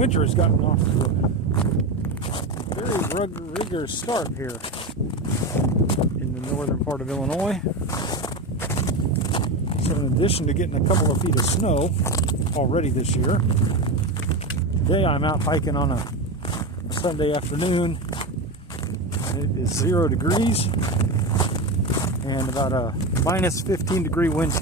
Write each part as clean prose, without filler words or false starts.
winter has gotten off to a very rigorous start here in the northern part of Illinois. So in addition to getting a couple of feet of snow already this year, today I'm out hiking on a Sunday afternoon. It is 0 degrees and about a minus 15 degree wind.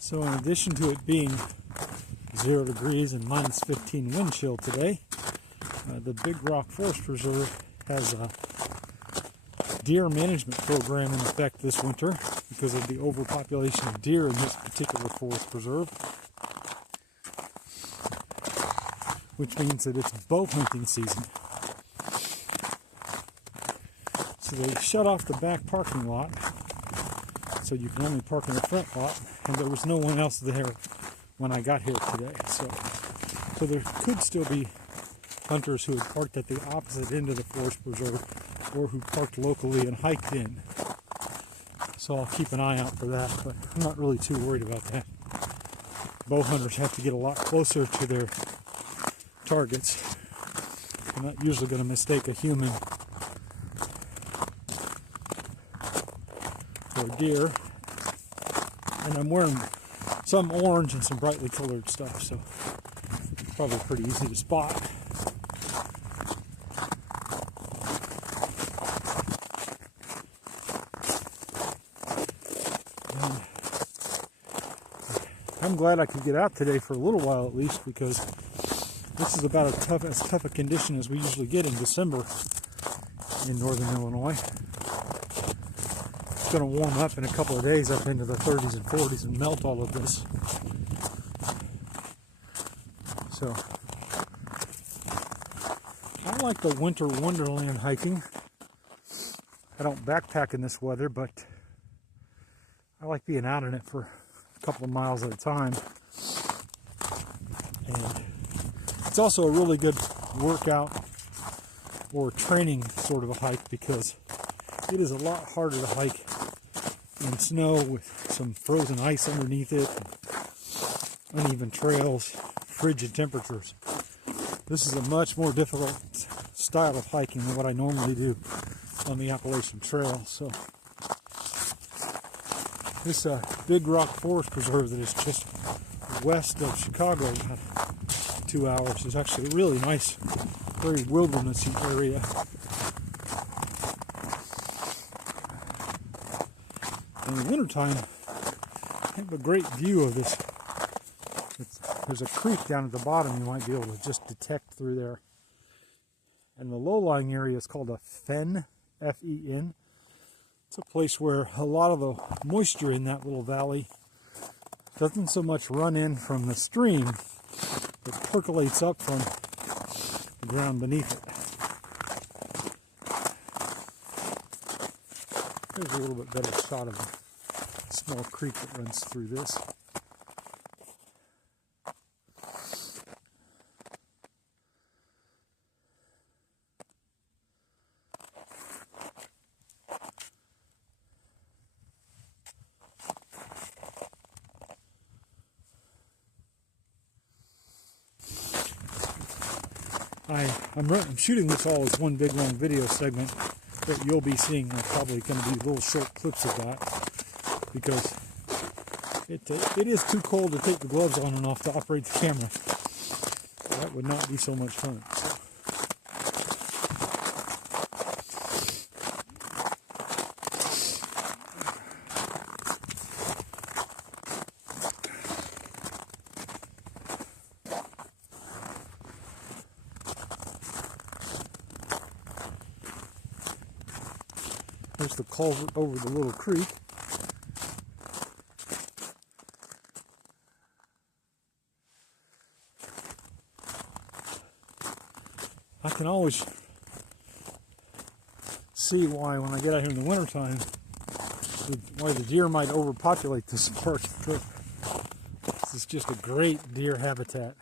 So in addition to it being 0 degrees and minus 15 wind chill today, the Big Rock Forest Preserve has a deer management program in effect this winter because of the overpopulation of deer in this particular forest preserve, which means that it's bow hunting season. So they shut off the back parking lot so you can only park in the front lot, and there was no one else there when I got here today. So there could still be hunters who had parked at the opposite end of the forest preserve or who parked locally and hiked in. So I'll keep an eye out for that, but I'm not really too worried about that. Bow hunters have to get a lot closer to their targets. They're not usually going to mistake a human for a deer. And I'm wearing some orange and some brightly colored stuff, so probably pretty easy to spot. And I'm glad I could get out today for a little while at least, because this is about as tough a condition as we usually get in December in northern Illinois. It's going to warm up in a couple of days up into the 30s and 40s and melt all of this. So I like the winter wonderland hiking. I don't backpack in this weather, but I like being out in it for a couple of miles at a time. And it's also a really good workout or training sort of a hike, because it is a lot harder to hike in snow with some frozen ice underneath it, uneven trails, frigid temperatures. This is a much more difficult style of hiking than what I normally do on the Appalachian Trail. So this Big Rock Forest Preserve that is just west of Chicago, about 2 hours, is actually a really nice, very wildernessy area. In the wintertime, I have a great view of this. There's a creek down at the bottom you might be able to just detect through there. And the low-lying area is called a fen, F-E-N. It's a place where a lot of the moisture in that little valley doesn't so much run in from the stream, but percolates up from the ground beneath it. There's a little bit better shot of a small creek that runs through this. I'm shooting this all as one big long video segment that you'll be seeing. Probably going to be little short clips of that, because it is too cold to take the gloves on and off to operate the camera. That would not be so much fun. So. There's the culvert over the little creek. I can always see why, when I get out here in the wintertime, why the deer might overpopulate this park. This is just a great deer habitat.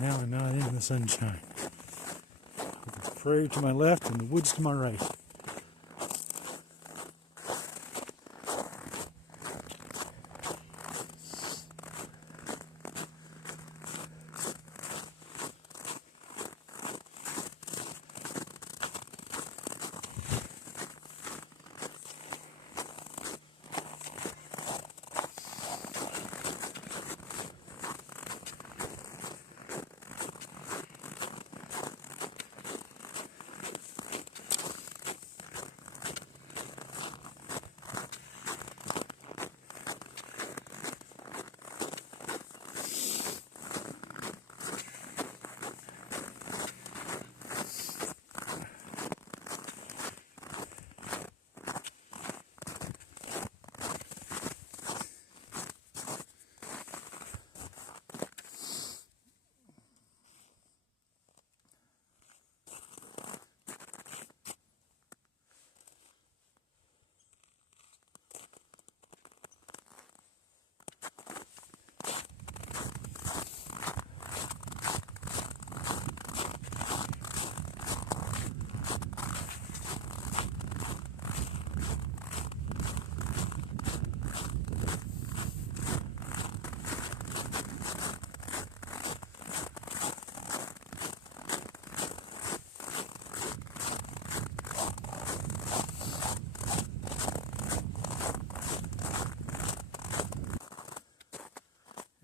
Now I'm out in the sunshine. With the prairie to my left and the woods to my right.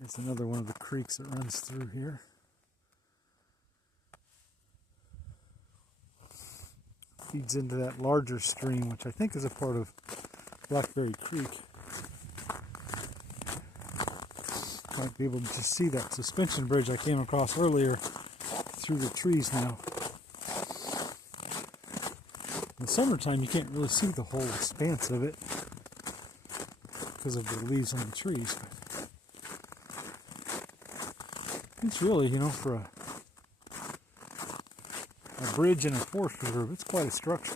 It's another one of the creeks that runs through here. Feeds into that larger stream, which I think is a part of Blackberry Creek. Might be able to just see that suspension bridge I came across earlier through the trees now. In the summertime, you can't really see the whole expanse of it because of the leaves on the trees. It's really, you know, for a bridge and a forest reserve, it's quite a structure.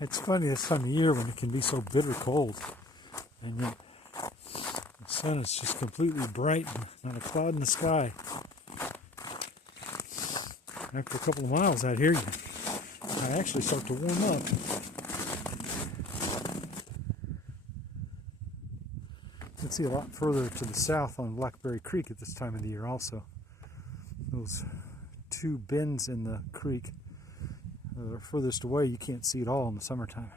It's funny this time of year when it can be so bitter cold, and yet the sun is just completely bright and not a cloud in the sky. After a couple of miles out here, I actually start to warm up. You can see a lot further to the south on Blackberry Creek at this time of the year also. Those two bends in the creek furthest away, you can't see it all in the summertime.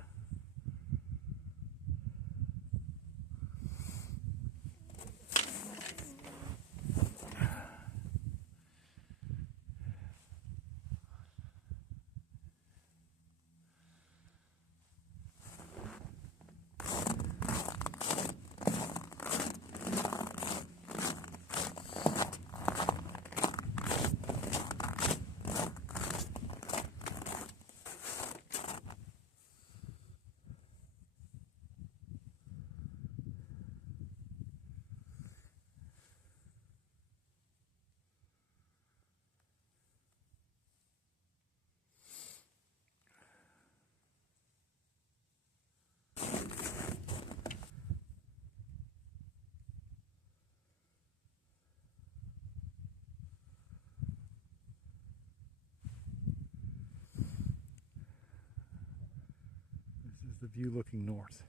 the view looking north.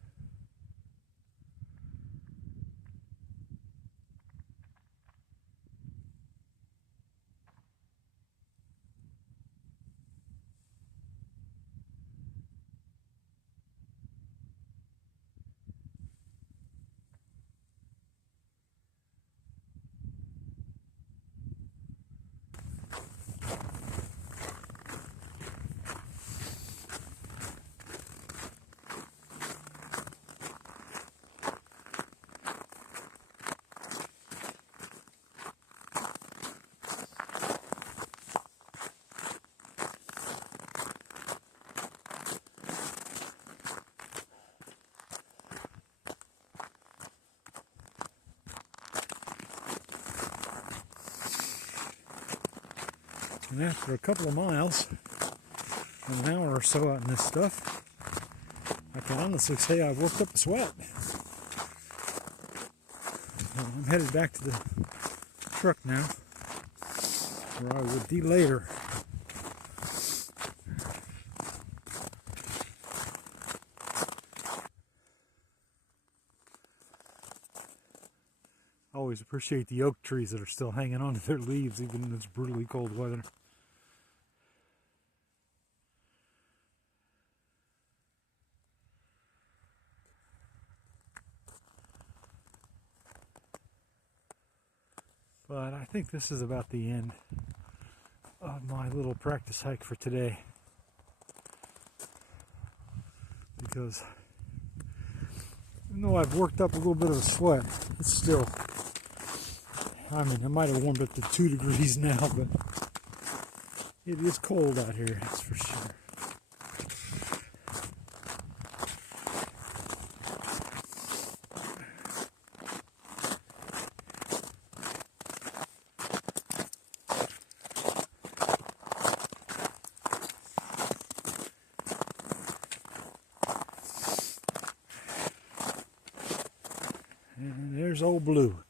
And after a couple of miles, an hour or so out in this stuff, I can honestly say I've worked up a sweat. I'm headed back to the truck now, where I would be later. I always appreciate the oak trees that are still hanging on to their leaves even in this brutally cold weather. But I think this is about the end of my little practice hike for today. Because even though I've worked up a little bit of a sweat, it's still, I mean, it might have warmed up to 2 degrees now, but it is cold out here, that's for sure. And there's old Blue.